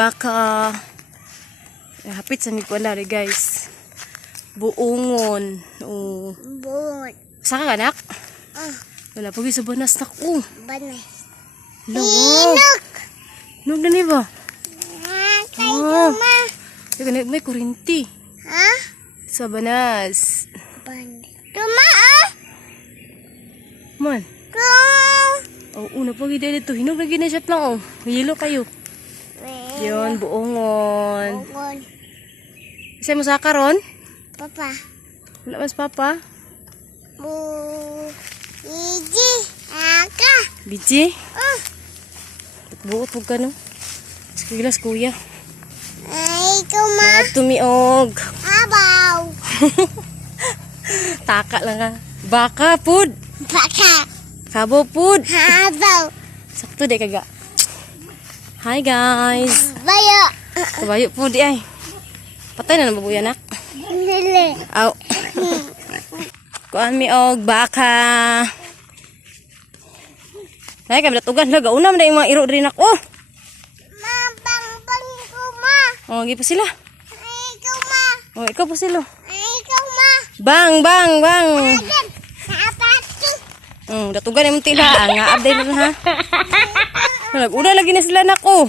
baka. Hapit sa mikuan dari guys. Buongon. Oh. Buon. Saka ka anak? Wala pagi sa banas nak. Oh. Banas. Wow. Nog na ni ba? Kayo ma. Teka, may kurinti. Ha? Sa banas. Banas. Tuma Man. Oh, una pagi dito. Hinog na ginashot lang oh. Hilo kayo. Yon, buongon. Buon. Kasi mo sa karon? Papa. Wala mas papa? Bu. Iji. Aka. Biji? Buot po ka no? Sakilas kuya. Ay, kuma. Tumiog. Abaw. Taka lang ka. Baka pud. Baka. Kabo pud. Abaw. Sakto de kaga. Hi guys. Bayo. Kabayo pud di ay. Patay na nababuya nak. Lili. Aw. Kuan mi og baka. Nay kami datugan laga una man yung mga iro diri nak. Oh. Mabang kuma. Oh, gi pa sila. Ay, kuma. Oh, ikaw pa sila. Ay, kuma. Bang bang bang. Ayan. Kapatu. Datugan imong tila nga update na ha. Nag-una lagi na sila nak oh.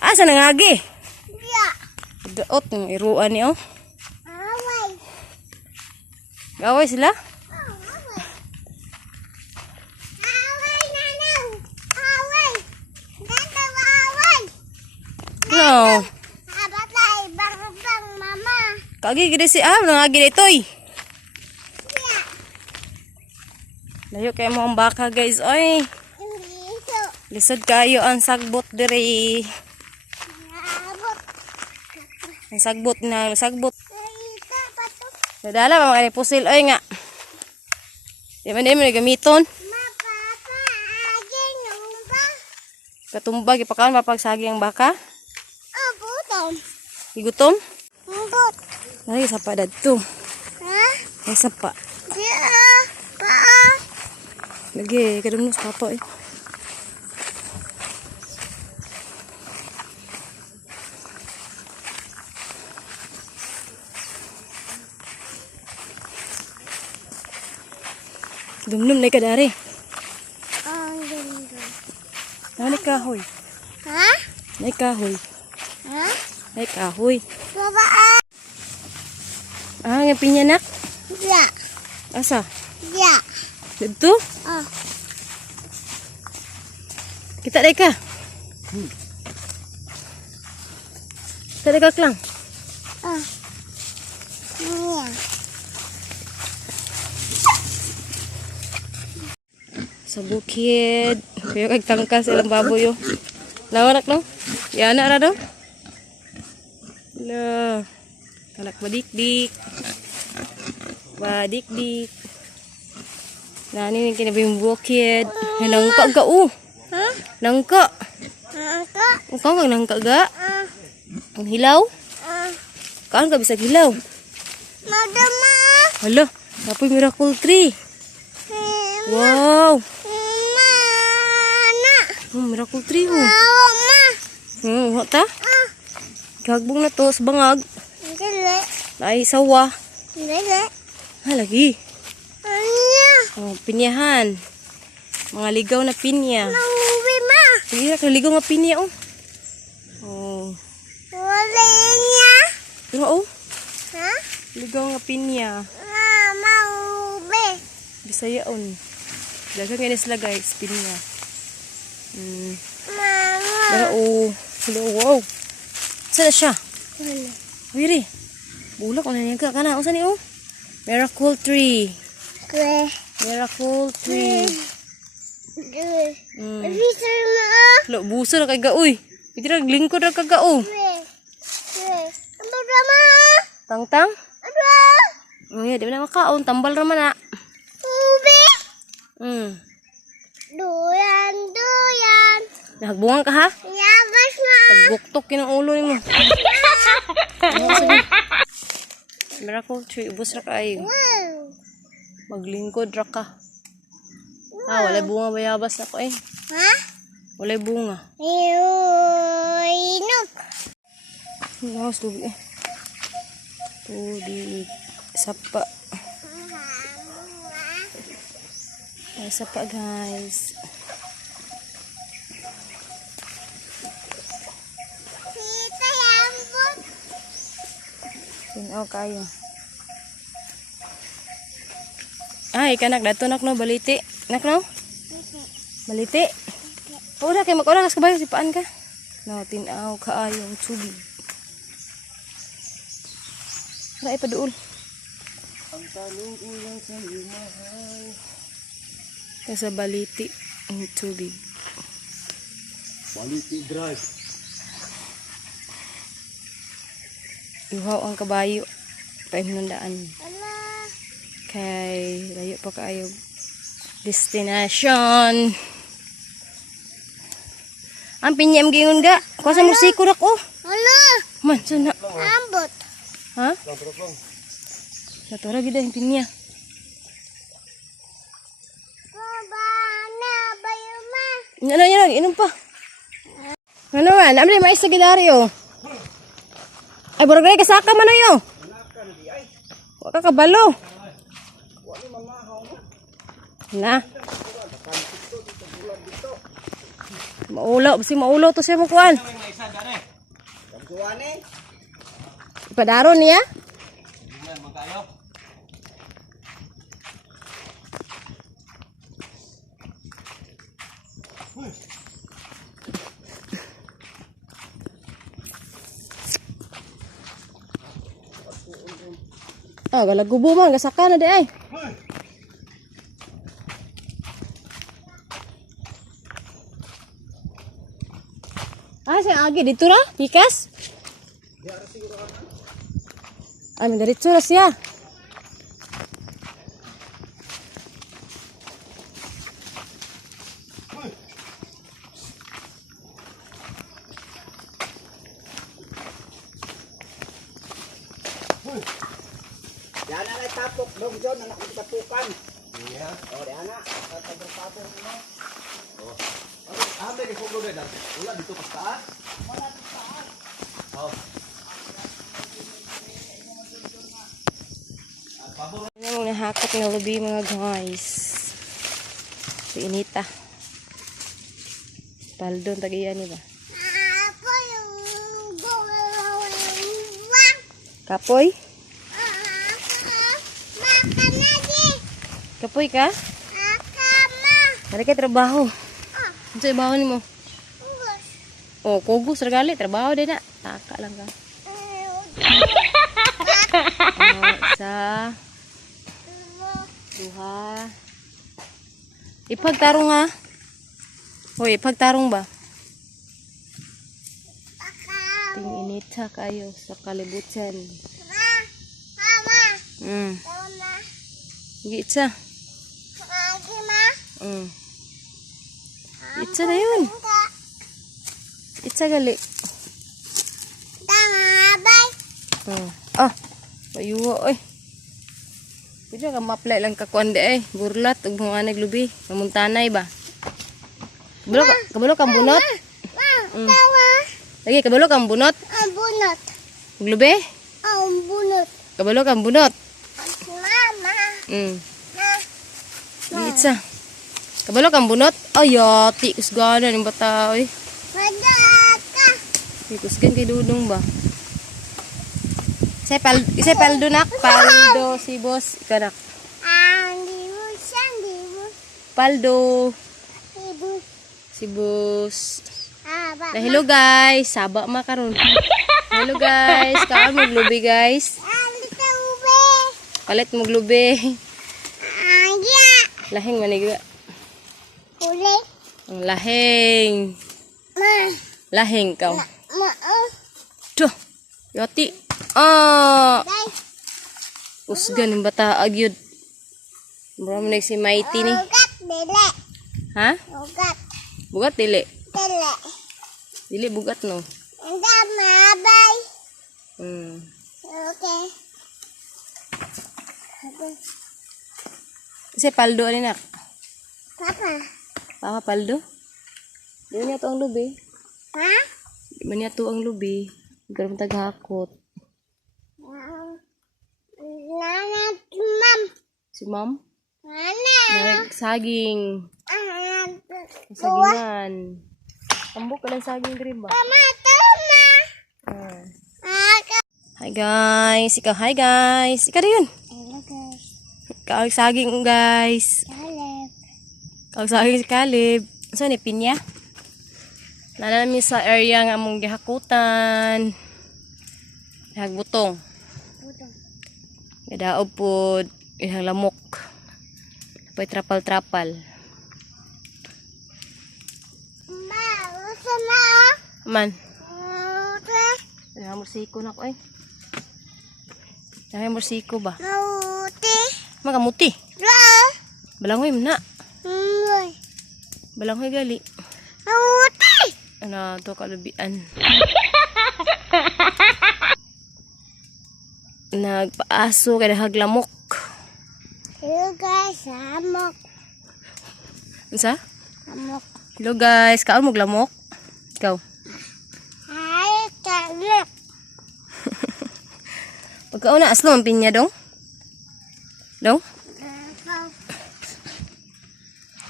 Asa nangagi? Ya. Daot ng iruan ni oh. Away. Gaway sila? Away, nanaw. Away. Nanaw, away. No. Abatay, bang, mama. Kagi gid si nangagi ditoy. Ya. Layo kay mo ang baka guys oy. Dito. Lisod kayo ang sagbot diri. Abot. Ang sagbot na sagbot. Dito, pato. Nadala pa mga pusil oy nga. Di man gamiton. Mapapa, aging numba. Katumbag ipakaon mapagsagi ang baka. Abutom. Igutom. Mbot. Ay sapa dadto. Ha? Ay sapa. Dia. Pa. Lagi kadumnos papa eh. Dumnum na kadari. Ang ganda. Nani kahoy. Ha? Nai kahoy. Ha? Nai kahoy. Baba. Nga pinya nak. Ya. Asa? Ya. Dito? Oh. Kita dai ka. Kita dai ka lang. Oh. Iya. Sa bukid. Kaya kag tangkas ilang baboy yo. Nawanak no? Yana ra do? No. Anak badik-dik. Badik-dik. Nani kini bim bukid. Nangka ga Ha? Nangka. Angka. Ikaw kang nangka ga? Ah. Ang hilaw? Kaan ka bisa hilaw? Madama. Hala, napoy miracle tree. Wow. Mana? Miracle tree ho. Awa ma. Ta? Gagbong na to sa bangag. Dili. Ay sawa. Dili. Lagi. Anya. Oh, pinyahan. Mga ligaw na pinya. Nauwi ma. Sige na, ligaw nga pinya oh. Oh. Wala niya. Pero oh, Ha? ligaw nga pinya. Mama ube. Bisaya on. Dagang nga sila guys, pinya. Mama. Pero oh, hello, wow. Saan na siya? Wala. Wiri. Bulak ko na niya ka na. Saan ni oh? Miracle tree. Kwe. Miracle tree. Kwe. Mm. Officer ma. Lo, buso na kay gaoy. Pwede na lingkod na kagao. Kwe. Kwe. Ang programa. Tang-tang? Ano? Di ba na makaon? Tambal naman na. Ube. Duyan, duyan. Nahagbungan ka ha? Yabas na. Pagbuktok yun ang ulo ni mo. Miracle tree. Ubus na kayo. Wow. Maglingkod ra ka. Wala bunga bayabas ako eh. Ha? Walay bunga. Inok. Nawas tubig eh. Tubig. Sapa. Ay, sapa guys. Kita yang but. Tinaw kayo. Ay, kanak dato nak no baliti. Nak no? Baliti. Ora kay mag-ora kas kabayo sipaan ka. No, tinaw kaayong tubig. Ora ipaduol. Ang tanong ulang sa lumahay. Kasa baliti ang tubig. Baliti drive. Ihaw ang kabayo. Paimnundaan. Ala. Kay layo pa kayo destination. Ang pinyam gingon ga. Kuasa mo siko rak oh. Ala. Man, sana. Ambot. Ha? Lang terus lang. Natura gid ang pinya. Kabana bayo ma. Ano, inom pa. Ano man, amli mais sa gilari oh. Ay, buragay kasaka man yo. Wa ka kabalo. Na. Maulo, basi maulo to siya mo kuan. Padaron niya? Ah, galagubo man, gasaka na di ay. Ah, siya agi dito ra, pikas. Ay, diretso na siya. Yan na tapok dong John, anak ko tapukan. Iya. Oh, di anak, tapok mo. Oh. Ano di ko gud na? Wala dito pa taas. Wala dito taas. Oh. Ano mo nahakot ng lubi mga guys. Si Inita. Paldon tagiyan ni ba? Apa yung gawawang. Kapoy? Makan lagi. Kapoy ka? Akama. Hari kay trabaho. Ano sa trabaho ni mo? Ubus. Oh, kugos regali trabaho din na. Taka lang ka. Isa, duha. Ipagtarong ha. Hoy, ipagtarong ba? Ting inita kayo sa kalibutan. Mama. Mm. Mama. Gitsa. Lagi ma. Mm. Itsa na yun. Itsa gali. Tama bay. Ah, mayuwa oy. Pwede ka ma-apply lang kakuan de eh. Burlat, ug mga naglubi. Namuntanay ba? Kabalo kang bunot. Tawa. Lagi, kabalo kang bunot. Ang bunot. Glubi? Ang bunot. Kabalo kang bunot. Mama. Gitsa. Kabalo kang bunot. Ay, yati. Kusgana ng bata oy. Madaka. Kusgan kay Dudong ba? Isay paldo nak. Paldo si boss. Ikanak. Di mo. Paldo. Ibu. Si boss. Ba. Hello guys. Saba makaron. Hello guys. Kaan mo glubi guys. Alita ube. Palit mo glubi. Aya. Lahing maniga. Ule. Ang lahing. Ma. Lahing ka. Ma. Tuh. Yati. Ah. Day. Usgan yung bata agyod. Marami na si Mighty ni. Ugat. Dele. Ha? Ugat. Bugat dili. Dele. Dili bugat no. Anda mabay. Okay. Isay paldo ani nak. Papa. Papa paldo. Di man niya to ang lubi. Ha? Di man niya to ang lubi. Garam taghakot. Nana, ma'am. Si ma'am? Nana. Saging. Ah, Sagingan. Tambok ka ng saging diri ba? Mama, tama. Ah. Aga. Hi guys. Ikaw, hi guys. Ikaw rin yun. Hello guys. Ikaw ang saging guys. Caleb. Ikaw ang saging si Caleb. Saan ni Pinya? Nanami sa area nga among gihakutan. Hagbutong. Budong. Gadaob pod ihang lamok. Pay trapal-trapal. Ma, gusto na. Man, Mauti. ay mursiko na ko ay. Ay mursiko ba? Mauti. Magamuti. La. Balangoy man na. Mauti. Balangoy gali. Mauti. Ano to kalubian. Nagpaaso kay haglamok. Hello guys, amok. Unsa? Amok. Hello guys, kaon mo lamok? Ikaw. Hi, Caleb. Pagkauna aslo ang pinya dong. Dong?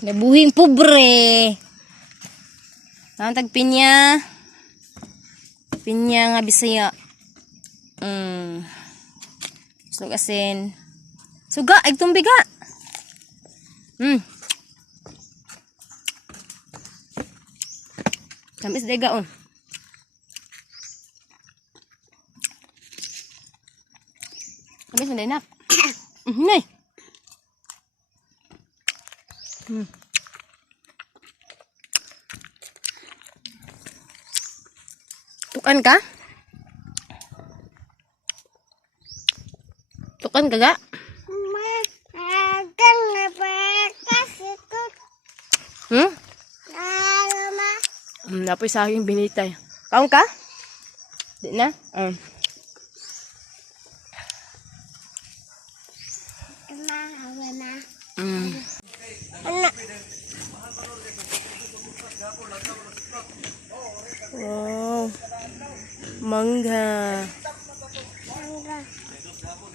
Nabuhing pobre. Ang tag pinya. Pinya nga Bisaya. Slog asin. Suga, agtumbiga. Tamis dega on. Tamis mo nak. Nay. Tukan ka? Tukan ka ga? Ma, agang na bekas itu. Lama. Napoy sa aking binitay. Kaon ka? Di na? Wana. Wow. Mangga.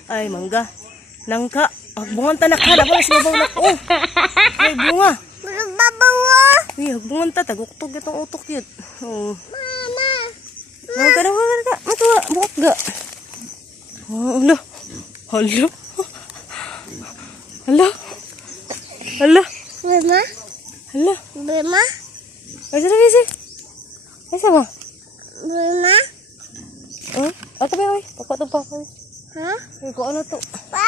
Ay, mangga. Nangka. Hagbungan ta na ka. Dapat mas mabaw na ko. Ay, bunga. Bulog babawa. Uy, hagbungan ta. Taguktog itong utok yun. Oh. Mama. Mangga na, mangga na. Matuwa. Bukot ga. Oh, hala. Hala. Hala. Hala. Mama. Hala. Mama. Ay, sa lagi si. Ay, sama. Mama. Ato ba yun? Pagkatong pa ko. Ha? Ay, ko ano to? Pa.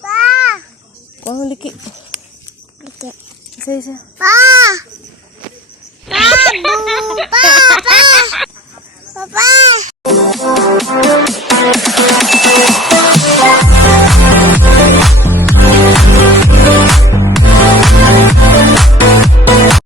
Pa. Ko ano liki? Oke. Isa. Pa. Pa. Bu. Pa. Pa. Papa.